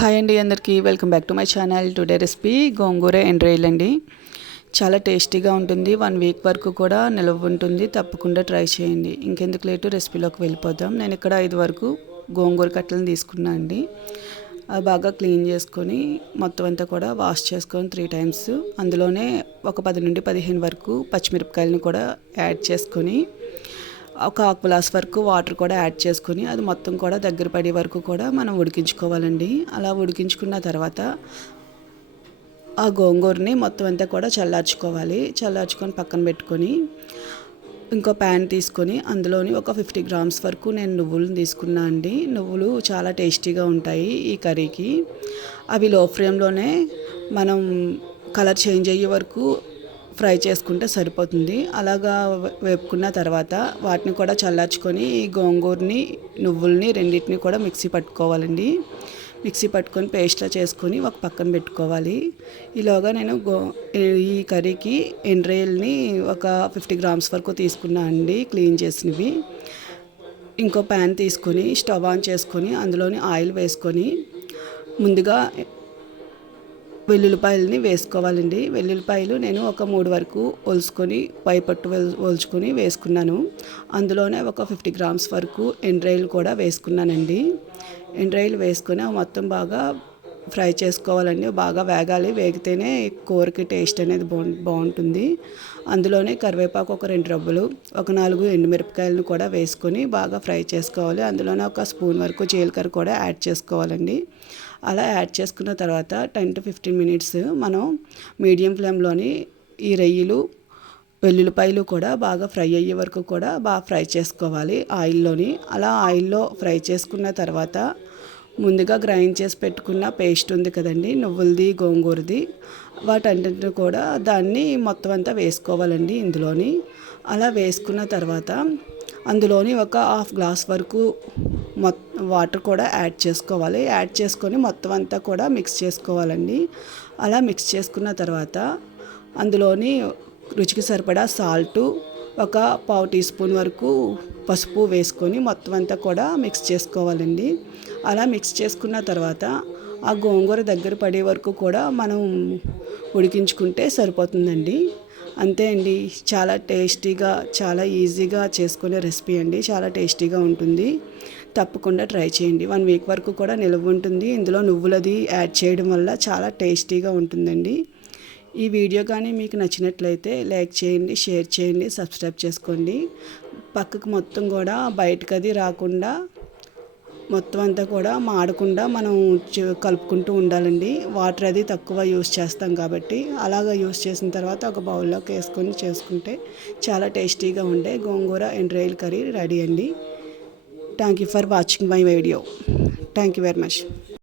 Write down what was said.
Hi అండి, అందరికీ welcome back to my channel. Today recipe gongura and రొయ్యలు అండి. చాలా టేస్టీగా ఉంటుంది. 1 వీక్ వరకు కూడా నిల్వ ఉంటుంది. తప్పకుండా ట్రై చేయండి. ఇంకెందుకు లేటు రెసిపీలోకి వెళ్ళిపోదాం. నేను ఇక్కడ 5 వరకు గోంగూర కట్టలను తీసుకున్నా అండి. అవి బాగా క్లీన్ చేసుకొని మొత్తం అంతా కూడా వాష్ చేసుకొని 3 టైమ్స్ అందులోనే ఒక 10 నుండి 15 వరకు పచ్చిమిరపకాయలను కూడా యాడ్ చేసుకొని ఒక హాఫ్ గ్లాస్ వరకు వాటర్ కూడా యాడ్ చేసుకొని అది మొత్తం కూడా దగ్గర పడే వరకు కూడా మనం ఉడికించుకోవాలండి. అలా ఉడికించుకున్న తర్వాత ఆ గోంగూరని మొత్తం అంతా కూడా చల్లార్చుకొని పక్కన పెట్టుకొని ఇంకో ప్యాన్ తీసుకొని అందులోని ఒక 50 గ్రామ్స్ వరకు నేను నువ్వులను తీసుకున్నా అండి. నువ్వులు చాలా టేస్టీగా ఉంటాయి ఈ కర్రీకి. అవి లో ఫ్లేమ్లోనే మనం కలర్ చేంజ్ అయ్యే వరకు ఫ్రై చేసుకుంటే సరిపోతుంది. అలాగా వేపుకున్న తర్వాత వాటిని కూడా చల్లార్చుకొని ఈ గోంగూరని నువ్వుల్ని రెండింటిని కూడా మిక్సీ పట్టుకోవాలండి. మిక్సీ పట్టుకొని పేస్ట్లా చేసుకొని ఒక పక్కన పెట్టుకోవాలి. ఈలోగా నేను ఈ కర్రీకి ఎండ్రాయిల్ని ఒక 50 గ్రామ్స్ వరకు తీసుకున్నా అండి, క్లీన్ చేసినవి. ఇంకో ప్యాన్ తీసుకొని స్టవ్ ఆన్ చేసుకొని అందులోని ఆయిల్ వేసుకొని ముందుగా వెల్లుల్లిపాయలని వేసుకోవాలండి. వెల్లుల్లిపాయలు నేను ఒక 3 వరకు ఒలుచుకొని పైపట్టు ఒలుచుకొని వేసుకున్నాను. అందులోనే ఒక 50 గ్రామ్స్ వరకు ఎండ్రాయిల్ కూడా వేసుకున్నానండి. ఎండ్రాయిల్ వేసుకొని మొత్తం బాగా ఫ్రై చేసుకోవాలండి. బాగా వేగాలి. వేగితేనే కూరకి టేస్ట్ అనేది బాగుంటుంది. అందులోనే కరివేపాకు ఒక 2 రబ్బలు, ఒక 4 ఎండుమిరపకాయలను కూడా వేసుకొని బాగా ఫ్రై చేసుకోవాలి. అందులోనే ఒక స్పూన్ వరకు జీలకర్ర కూడా యాడ్ చేసుకోవాలండి. అలా యాడ్ చేసుకున్న తర్వాత 10 to 15 మినిట్స్ మనం మీడియం ఫ్లేమ్లోని ఈ రొయ్యలు వెల్లుల్లిపాయలు కూడా బాగా ఫ్రై అయ్యే వరకు కూడా బాగా ఫ్రై చేసుకోవాలి ఆయిల్లోని. అలా ఆయిల్లో ఫ్రై చేసుకున్న తర్వాత ముందుగా గ్రైండ్ చేసి పెట్టుకున్న పేస్ట్ ఉంది కదండి, నువ్వులది గోంగూరది, వాటన్నిటిని కూడా దాన్ని మొత్తం అంతా వేసుకోవాలండి ఇందులోని. అలా వేసుకున్న తర్వాత అందులోని ఒక హాఫ్ గ్లాస్ వరకు వాటర్ కూడా యాడ్ చేసుకోవాలి. యాడ్ చేసుకొని మొత్తం అంతా కూడా మిక్స్ చేసుకోవాలండి. అలా మిక్స్ చేసుకున్న తర్వాత అందులోని రుచికి సరిపడా సాల్టు, ఒక పావు టీ స్పూన్ వరకు పసుపు వేసుకొని మొత్తం అంతా కూడా మిక్స్ చేసుకోవాలండి. అలా మిక్స్ చేసుకున్న తర్వాత ఆ గోంగూర దగ్గర పడే వరకు కూడా మనం ఉడికించుకుంటే సరిపోతుందండి. అంతే అండి. చాలా టేస్టీగా, చాలా ఈజీగా చేసుకునే రెసిపీ అండి. చాలా టేస్టీగా ఉంటుంది. తప్పకుండా ట్రై చేయండి. 1 వీక్ వరకు కూడా నిల్వ ఉంటుంది. ఇందులో నువ్వులది యాడ్ చేయడం వల్ల చాలా టేస్టీగా ఉంటుందండి. ఈ వీడియో కానీ మీకు నచ్చినట్లయితే లైక్ చేయండి, షేర్ చేయండి, సబ్స్క్రైబ్ చేసుకోండి. పక్కకు మొత్తం కూడా బయటకు అది రాకుండా మొత్తం అంతా కూడా మాడకుండా మనం కలుపుకుంటూ ఉండాలండి. వాటర్ అది తక్కువ యూస్ చేస్తాం కాబట్టి అలాగ యూస్ చేసిన తర్వాత ఒక బౌల్లోకి వేసుకొని చేసుకుంటే చాలా టేస్టీగా ఉండే గోంగూర అండ్ రొయ్యల కర్రీ రెడీ అండి. Thank you for watching my video. Thank you very much.